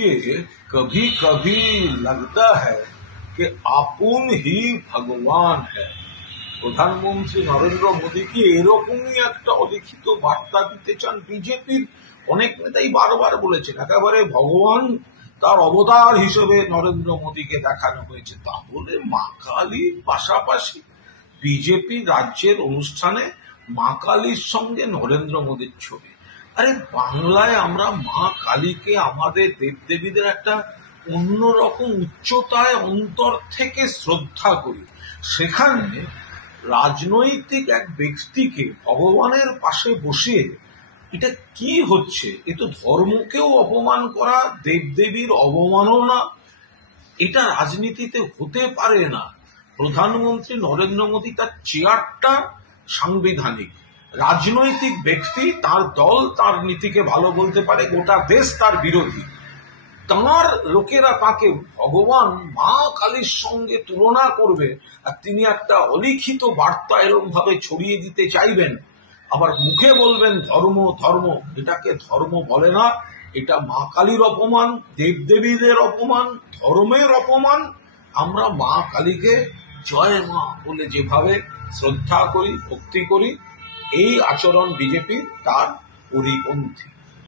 कि कभी कभी लगता है कि আপন ही ভগবান है। প্রধানমন্ত্রী নরেন্দ্র মোদীকে এরকমই একটা অলিখিত বার্তা দিতে চান। বিজেপির অনেক নেতাই বারবার বলেছেন একেবারে ভগবান তার অবতার হিসেবে নরেন্দ্র মোদীকে দেখানো হয়েছে। তাহলে মা কালীর পাশাপাশি বিজেপি রাজ্যের অনুষ্ঠানে মা কালীর সঙ্গে নরেন্দ্র মোদীর ছবি। আরে বাংলায় আমরা মা কালীকে আমাদের দেবদেবীদের একটা অন্যরকম উচ্চতায় অন্তর থেকে শ্রদ্ধা করি, সেখানে রাজনৈতিক এক ব্যক্তিকে ভগবানের পাশে বসিয়ে এটা কি হচ্ছে? এ তো ধর্মকেও অপমান করা, দেবদেবীর অবমাননা। এটা রাজনীতিতে হতে পারে না। প্রধানমন্ত্রী নরেন্দ্র মোদী তার চেয়ারটা সাংবিধানিক, রাজনৈতিক ব্যক্তি, তার দল তার নীতিকে ভালো বলতে পারে, গোটা দেশ তার বিরোধী। তাঁর লোকেরা তাকে ভগবান মা কালীর সঙ্গে তুলনা করবে, আর তিনি একটা অলিখিত বার্তা এরকম ভাবে ছড়িয়ে দিতে চাইবেন, আবার মুখে বলবেন ধর্ম ধর্ম। এটাকে ধর্ম বলে না, এটা মা কালীর অপমান, দেবদেবীদের অপমান, ধর্মের অপমান। আমরা মা কালীকে জয় মা বলে যেভাবে শ্রদ্ধা করি, ভক্তি করি, এই আচরণ বিজেপির তার পরিপন্থী।